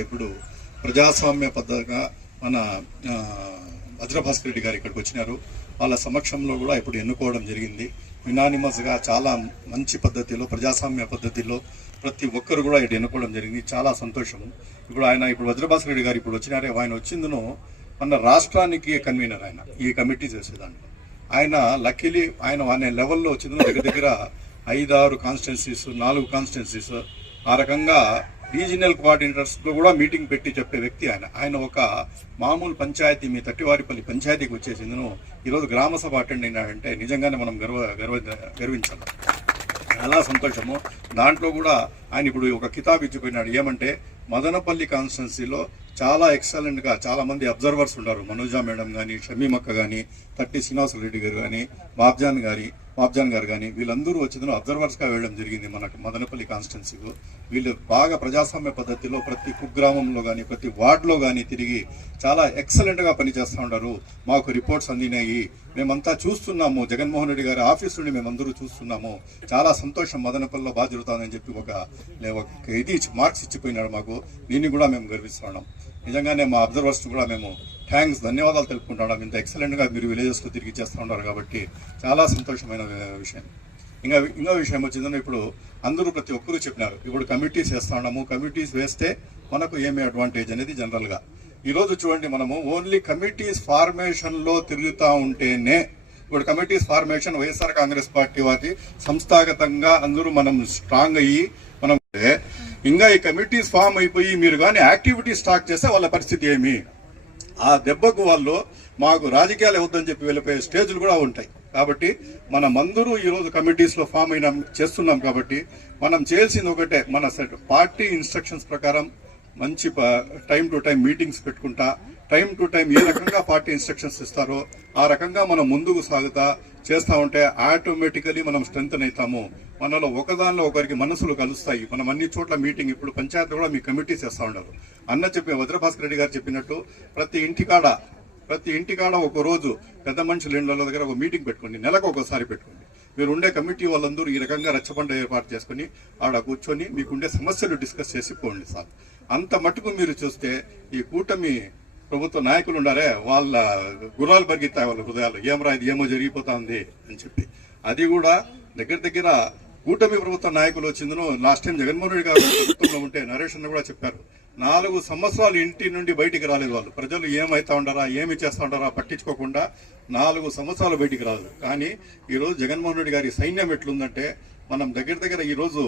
ఇప్పుడు ప్రజాస్వామ్య పద్ధతిగా మన వజ్రభాస్కర్ రెడ్డి గారు ఇక్కడికి వచ్చినారు. వాళ్ళ సమక్షంలో కూడా ఇప్పుడు ఎన్నుకోవడం జరిగింది. యునానిమస్గా చాలా మంచి పద్ధతిలో ప్రజాస్వామ్య పద్ధతిలో ప్రతి ఒక్కరు కూడా ఇక్కడ ఎన్నుకోవడం జరిగింది. చాలా సంతోషము. ఇప్పుడు వజ్రభాస్కర్ రెడ్డి గారు ఇప్పుడు వచ్చినారే, ఆయన వచ్చిందును మన రాష్ట్రానికి కన్వీనర్. ఆయన ఈ కమిటీ చేసేదాన్ని ఆయన లక్కీలీ ఆయన లెవెల్లో వచ్చిందును దగ్గర 5-6 కాన్స్టిట్యున్సీస్ 4 కాన్స్టిట్యున్సీస్ ఆ రకంగా రీజనల్ కోఆర్డినేటర్స్లో కూడా మీటింగ్ పెట్టి చెప్పే వ్యక్తి ఆయన ఒక మామూలు పంచాయతీ మీ తట్టివారిపల్లి పంచాయతీకి వచ్చేసిందను ఈరోజు గ్రామ సభ అటెండ్ అయినాడంటే నిజంగానే మనం గర్వించాలి. చాలా సంతోషము. దాంట్లో కూడా ఆయన ఇప్పుడు ఒక కితాబ్ ఇచ్చిపోయినాడు. ఏమంటే మదనపల్లి కాన్స్టిట్యున్సీలో చాలా ఎక్సలెంట్గా చాలా మంది అబ్జర్వర్స్ ఉన్నారు. మనోజా మేడం కానీ, షమీమక్క కానీ, తట్టి శ్రీనివాసరెడ్డి గారు కానీ, బాబ్జాన్ గారు కానీ వీళ్ళందరూ వచ్చిందో అబ్జర్వర్స్గా వెళ్ళడం జరిగింది మనకు మదనపల్లి కాన్స్టిట్యున్సీకు. వీళ్ళు బాగా ప్రజాస్వామ్య పద్ధతిలో ప్రతి కుగ్రామంలో కానీ ప్రతి వార్డులో కానీ తిరిగి చాలా ఎక్సలెంట్గా పనిచేస్తూ ఉన్నారు. మాకు రిపోర్ట్స్ అందినాయి, మేమంతా చూస్తున్నాము, జగన్మోహన్ రెడ్డి గారి ఆఫీస్ నుండి మేమందరూ చూస్తున్నాము. చాలా సంతోషం, మదనపల్లిలో బాగా జరుగుతుందని చెప్పి ఒక ఇది మార్క్స్ ఇచ్చిపోయినాడు మాకు. దీన్ని కూడా మేము గర్విస్తున్నాం. నిజంగానే మా అబ్జర్వర్స్ కూడా మేము ధన్యవాదాలు తెలుపుకుంటున్నాం. ఇంత ఎక్సలెంట్గా మీరు విలేజెస్కు తిరిగి చేస్తూ ఉన్నారు కాబట్టి చాలా సంతోషమైన విషయం. ఇంకా విషయం వచ్చిందని ఇప్పుడు అందరూ ప్రతి ఒక్కరూ చెప్పినారు. ఇప్పుడు కమిటీస్ వేస్తా ఉన్నాము. కమిటీస్ వేస్తే మనకు ఏమి అడ్వాంటేజ్ అనేది జనరల్గా ఈరోజు చూడండి, మనము ఓన్లీ కమిటీస్ ఫార్మేషన్లో తిరుగుతూ ఉంటేనే ఇప్పుడు committees formation YSR Congress party వారి సంస్థాగతంగా అందరూ మనం స్ట్రాంగ్ అయ్యి మనం ఇంకా ఈ కమిటీస్ ఫామ్ అయిపోయి మీరు కానీ యాక్టివిటీ స్టార్ట్ చేస్తే వాళ్ళ పరిస్థితి ఏమి? ఆ దెబ్బకు వాళ్ళు మాకు రాజకీయాలు వద్దని చెప్పి వెళ్ళిపోయే స్టేజ్లు కూడా ఉంటాయి. కాబట్టి మనమందరూ ఈరోజు కమిటీస్లో ఫామ్ అయినా చేస్తున్నాం. కాబట్టి మనం చేయాల్సింది ఒకటే, మన పార్టీ ఇన్స్ట్రక్షన్స్ ప్రకారం మంచి టైం టు టైం మీటింగ్స్ పెట్టుకుంటా, టైం టు టైం ఏ రకంగా పార్టీ ఇన్స్ట్రక్షన్స్ ఇస్తారో ఆ రకంగా మనం ముందుకు సాగుతా చేస్తూ ఉంటే ఆటోమేటికలీ మనం స్ట్రెంగ్తన్ అవుతాము. మనలో ఒకదానిలో ఒకరికి మనసులు కలుస్తాయి. మనం అన్ని చోట్ల మీటింగ్ ఇప్పుడు పంచాయతీ కూడా మీ కమిటీస్ చేస్తూ ఉన్నారు. వజ్రభాస్కర్ రెడ్డి గారు చెప్పినట్టు ప్రతి ఇంటికాడ ఒక రోజు పెద్ద మనుషుల ఇళ్ల దగ్గర ఒక మీటింగ్ పెట్టుకోండి, నెలకు ఒకసారి పెట్టుకోండి. మీరు ఉండే కమిటీ వాళ్ళందరూ ఈ రకంగా రచ్చబండ ఏర్పాటు చేసుకుని ఆడ కూర్చొని మీకుండే సమస్యలు డిస్కస్ చేసి పోండి సార్. అంత మటుకు మీరు చూస్తే ఈ కూటమి ప్రభుత్వ నాయకులు ఉండారే, వాళ్ళ గుర్రాలు పరిగెత్తాయి వాళ్ళ హృదయాలు. ఏమో జరిగిపోతా ఉంది అని చెప్పి. అది కూడా దగ్గర కూటమి ప్రభుత్వ నాయకులు వచ్చిందను. లాస్ట్ టైం జగన్మోహన్ రెడ్డి గారు ప్రభుత్వంలో ఉంటే నరేష్ అన్న కూడా చెప్పారు, 4 సంవత్సరాలు ఇంటి నుండి బయటికి రాలేదు వాళ్ళు. ప్రజలు ఏమైతా ఉండారా ఏమి చేస్తూ ఉండారా పట్టించుకోకుండా 4 సంవత్సరాలు బయటికి రాదు. కానీ ఈరోజు జగన్మోహన్ రెడ్డి గారి సైన్యం ఎట్లుందంటే, మనం దగ్గర ఈరోజు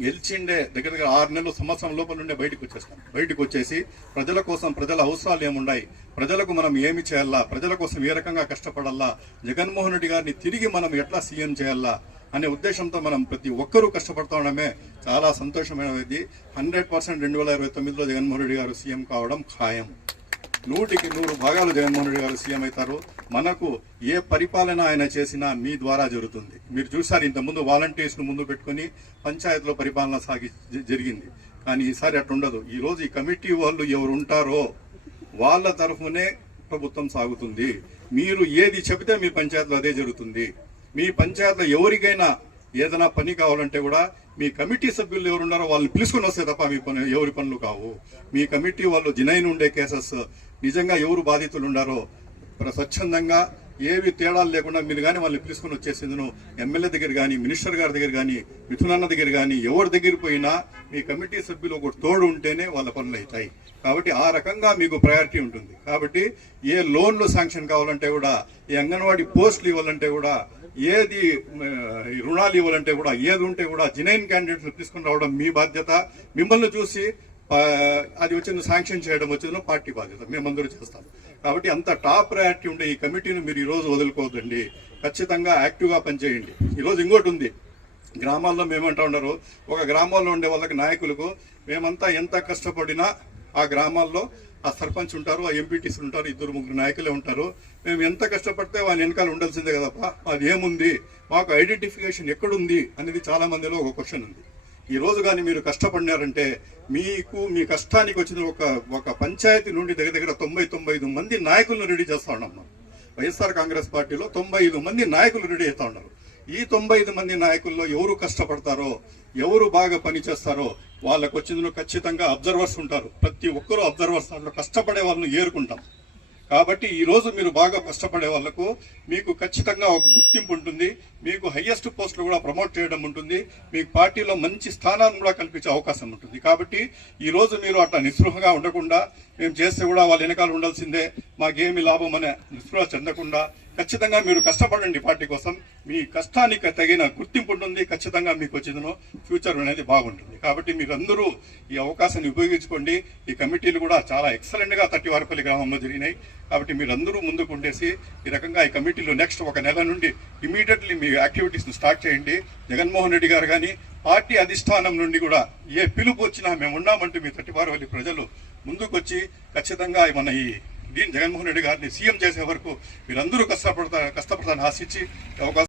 గెలిచిండే దగ్గర 6 నెలలు సంవత్సరం లోపల నుండే బయటకు వచ్చేసి ప్రజల కోసం ప్రజల అవసరాలు ఏమున్నాయి, ప్రజలకు మనం ఏమి చేయాలా, ప్రజల కోసం ఏ రకంగా కష్టపడాలా, జగన్మోహన్ రెడ్డి గారిని తిరిగి మనం ఎట్లా సీఎం చేయాలా అనే ఉద్దేశంతో మనం ప్రతి ఒక్కరూ కష్టపడుతూ ఉండడమే చాలా సంతోషమైనది. 100% 2029లో జగన్మోహన్ రెడ్డి గారు సీఎం కావడం ఖాయం. 100కి 100 భాగాలు జగన్మోహన్ రెడ్డి గారు సీఎం అవుతారు. మనకు ఏ పరిపాలన ఆయన చేసినా మీ ద్వారా జరుగుతుంది. మీరు చూసారు, ఇంతకుముందు వాలంటీర్స్ను ముందు పెట్టుకుని పంచాయతీలో పరిపాలన జరిగింది. కానీ ఈసారి అట్లుండదు. ఈరోజు ఈ కమిటీ వాళ్ళు ఎవరు ఉంటారో వాళ్ళ తరఫునే ప్రభుత్వం సాగుతుంది. మీరు ఏది చెబితే మీ పంచాయతీలో అదే జరుగుతుంది. మీ పంచాయతీలో ఎవరికైనా ఏదైనా పని కావాలంటే కూడా మీ కమిటీ సభ్యులు ఎవరున్నారో వాళ్ళని పిలుచుకుని వస్తే తప్ప మీ ఎవరి పనులు కావు. మీ కమిటీ వాళ్ళు జినైన్ ఉండే కేసెస్ నిజంగా ఎవరు బాధితులు ఉండారో స్వచ్ఛందంగా ఏవి తేడాలు లేకుండా మీరు కానీ వాళ్ళని పిలుచుకుని వచ్చేసిందును. ఎమ్మెల్యే దగ్గర కానీ, మినిస్టర్ గారి దగ్గర కానీ, మిథునన్న దగ్గర కానీ ఎవరి దగ్గర పోయినా మీ కమిటీ సభ్యులు ఒక తోడు ఉంటేనే వాళ్ళ పనులు అవుతాయి. కాబట్టి ఆ రకంగా మీకు ప్రయారిటీ ఉంటుంది. కాబట్టి ఏ లోన్లు శాంక్షన్ కావాలంటే కూడా, ఈ అంగన్వాడీ పోస్టులు ఇవ్వాలంటే కూడా, ఏది రుణాలు ఇవ్వాలంటే కూడా, ఏది ఉంటే కూడా జినైన్ క్యాండిడేట్స్ తీసుకుని రావడం మీ బాధ్యత. మిమ్మల్ని చూసి అది వచ్చింది శాంక్షన్ చేయడం వచ్చిందో పార్టీ బాధ్యత. మేమందరూ చేస్తాం. కాబట్టి అంత టాప్ ప్రయారిటీ ఉండే ఈ కమిటీని మీరు ఈరోజు వదులుకోవద్దండి. ఖచ్చితంగా యాక్టివ్గా పనిచేయండి. ఈరోజు ఇంకోటి ఉంది, గ్రామాల్లో మేమంటా ఉన్నారు, ఒక గ్రామాల్లో ఉండే వాళ్ళకి నాయకులకు మేమంతా ఎంత కష్టపడినా ఆ గ్రామాల్లో ఆ సర్పంచ్ ఉంటారు, ఆ ఎంపీటీసీలు ఉంటారు, 2-3 నాయకులే ఉంటారు. మేము ఎంత కష్టపడితే వాళ్ళ వెనకాల ఉండాల్సిందే కదప్ప, అది ఏముంది, మాకు ఐడెంటిఫికేషన్ ఎక్కడుంది అనేది చాలా మందిలో ఒక క్వశ్చన్ ఉంది. ఈ రోజు కానీ మీరు కష్టపడినారంటే మీకు మీ కష్టానికి వచ్చిన ఒక పంచాయతీ నుండి దగ్గర 90-95 మంది నాయకులను రెడీ చేస్తా ఉన్నాం. వైఎస్ఆర్ కాంగ్రెస్ పార్టీలో 95 మంది నాయకులు రెడీ అవుతా ఉన్నారు. ఈ 95 మంది నాయకుల్లో ఎవరు కష్టపడతారో, ఎవరు బాగా పనిచేస్తారో వాళ్ళకు వచ్చిందో ఖచ్చితంగా అబ్జర్వర్స్ ఉంటారు. ప్రతి ఒక్కరూ అబ్జర్వర్స్, దాంట్లో కష్టపడే వాళ్ళని ఏరుకుంటాం. కాబట్టి ఈ రోజు మీరు బాగా కష్టపడే వాళ్లకు మీకు ఖచ్చితంగా ఒక గుర్తింపు ఉంటుంది. మీకు హైయెస్ట్ పోస్టులు కూడా ప్రమోట్ చేయడం ఉంటుంది. మీకు పార్టీలో మంచి స్థానాన్ని కూడా కల్పించే అవకాశం ఉంటుంది. కాబట్టి ఈ రోజు మీరు అట్లా నిస్పృహగా ఉండకుండా, మేము చేస్తే కూడా వాళ్ళ వెనకాల ఉండాల్సిందే, మాకేమి లాభం అనే నిస్పృహ చెందకుండా ఖచ్చితంగా మీరు కష్టపడండి. పార్టీ కోసం మీ కష్టానికి తగిన గుర్తింపు ఉంటుంది. ఖచ్చితంగా మీకు వచ్చిందనో ఫ్యూచర్ అనేది బాగుంటుంది. కాబట్టి మీరందరూ ఈ అవకాశాన్ని ఉపయోగించుకోండి. ఈ కమిటీలు కూడా చాలా ఎక్సలెంట్ గా తట్టివారిపల్లి గ్రామంలో జరిగినాయి. కాబట్టి మీరందరూ ముందుకు ఉండేసి ఈ రకంగా ఈ కమిటీలు నెక్స్ట్ ఒక నెల నుండి ఇమీడియట్లీ మీ యాక్టివిటీస్ ను స్టార్ట్ చేయండి. జగన్మోహన్ రెడ్డి గారు కానీ పార్టీ అధిష్టానం నుండి కూడా ఏ పిలుపు వచ్చినా మేము ఉన్నామంటూ మీ తట్టివారిపల్లి ప్రజలు ముందుకొచ్చి ఖచ్చితంగా మన ఈ జగన్మోహన్ రెడ్డి గారిని సీఎం చేసే వరకు మీరందరూ కష్టపడతారని ఆశించి అవకాశం